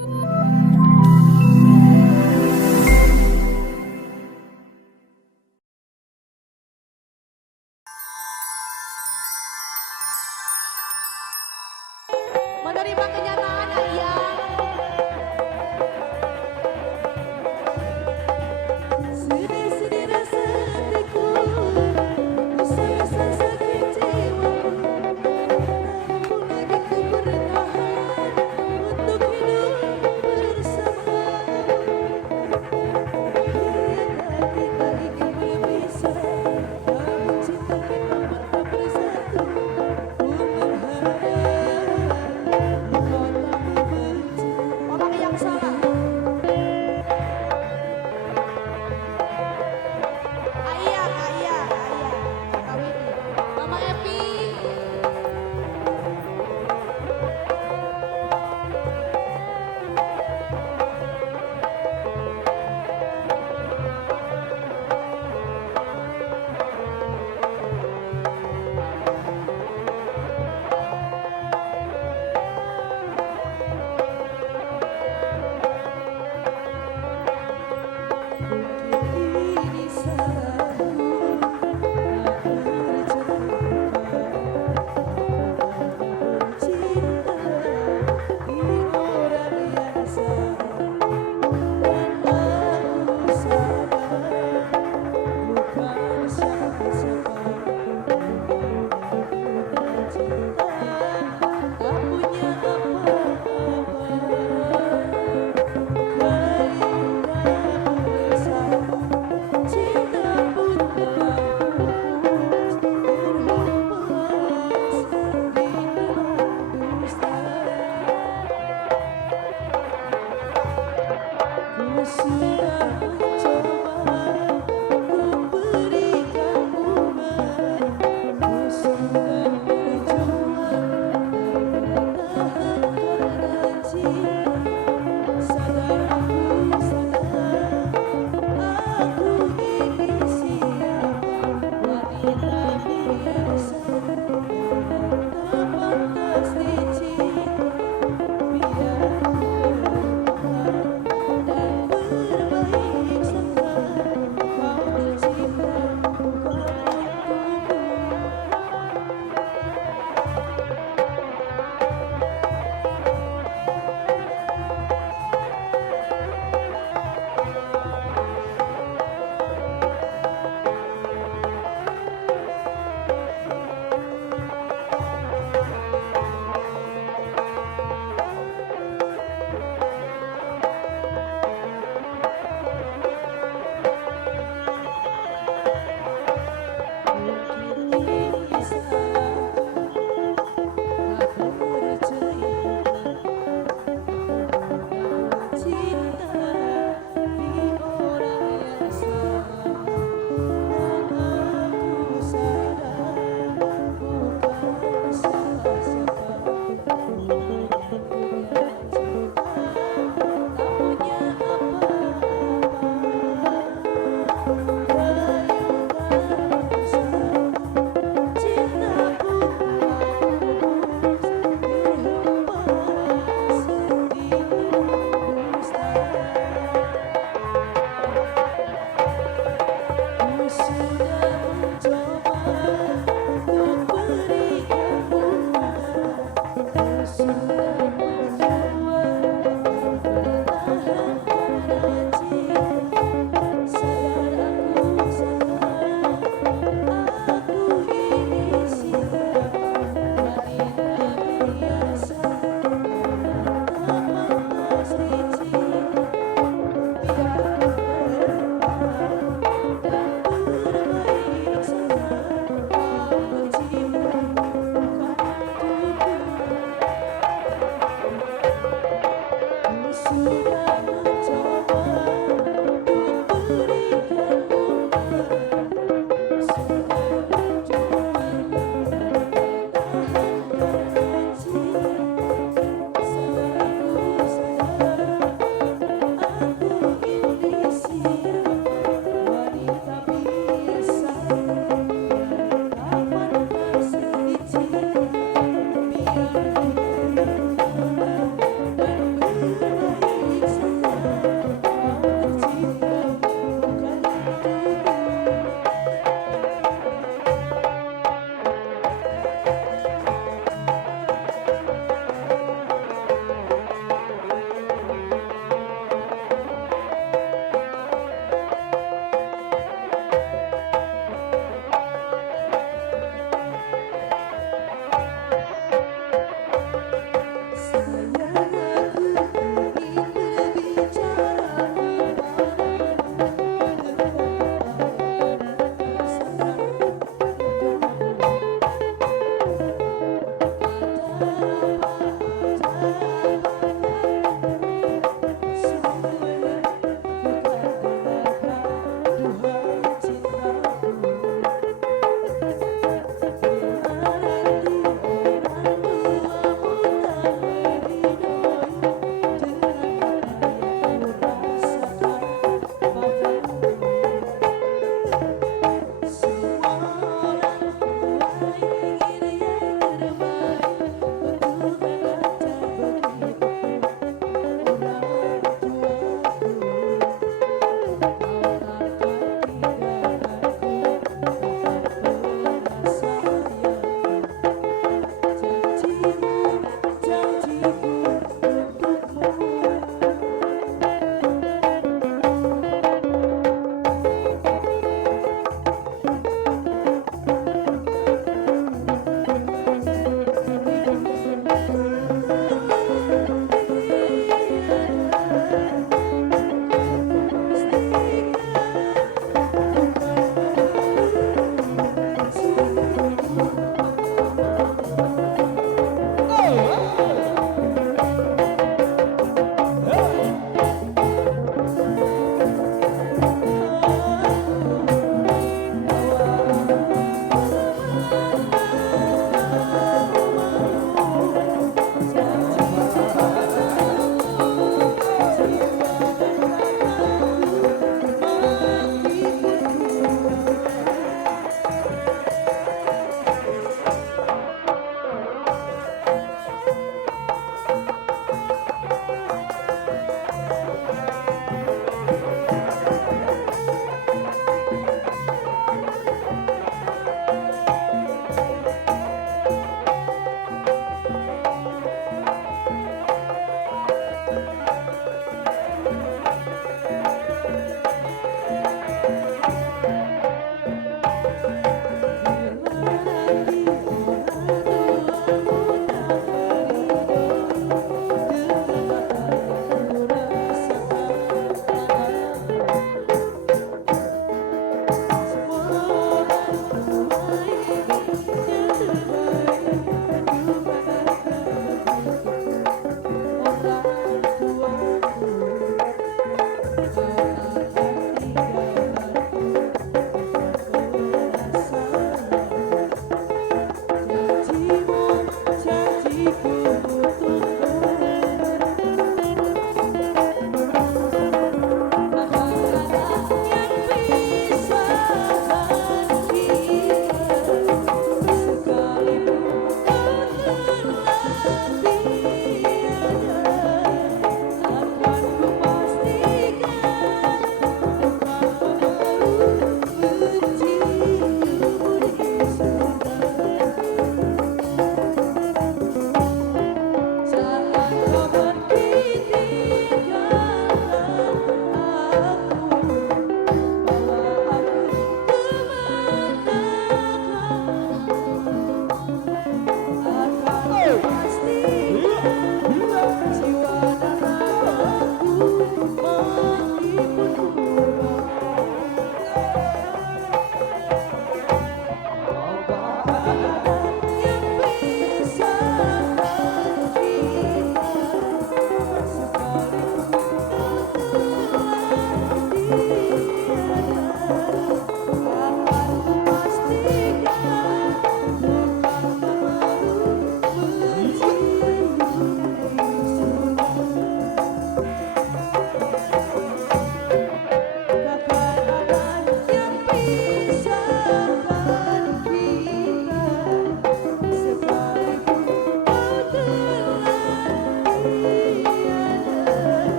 Menerima kenyataan ayah. Sedih-sedih rasa hatiku, usai-usai sakit jiwaku, namun lagi ku bertahan untuk hidup bersama. Tiada kita ingin berpisah, namun cinta kita tetap bersatu. Ku berharap kau tak membenci. Orang yang salah. Ayah, Kakak Winnie, Mama Epi. Ini salahku, tak bercinta di orang yang salah. Dan aku sadar bukan siapa-siapa, cinta tak punya apa-apa. Keindahan bersama, cinta pun terhapus, terhempas di telan dusta. Ku sudah mencoba untuk berikan bunga, ku sudah berjuang bertahan karena cinta. Sadar aku sadar, aku ini siapa, wanita biasa, tak pantas dicinta. Biar dan berbaik sangka, kau tercipta bukan untukku. Mungkin ini salahku, tak bercerita bahwa cinta di orang yang salah. Dan aku sadar bukan siapa-siapa, punya cinta tak punya apa-apa. Keindahan bersama, cinta pun terhapus, terhempas di telan dusta. Ku sudah mencoba untuk berikan bunga, ku sudah berjuang bertahan karena cinta. Sadar aku sadar, aku ini siapa, wanita biasa, tak pantas dicinta. Biar bertahan dan berbaik sangka, kau tercipta bukan untukku. Ku sudah mencoba untuk berikan bunga, ku sudah berjuang bertahan karena cinta. Sadar aku sadar, aku ini siapa, wanita biasa, tak pantas dicinta. Biar bertahan dan berbaik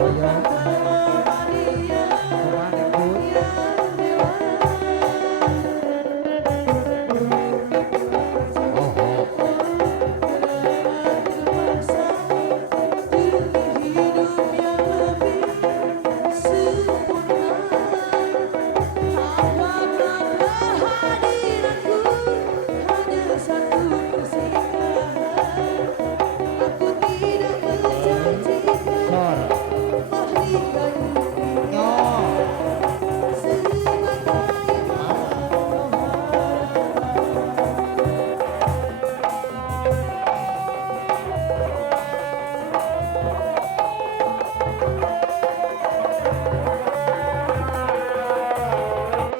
Oh ya.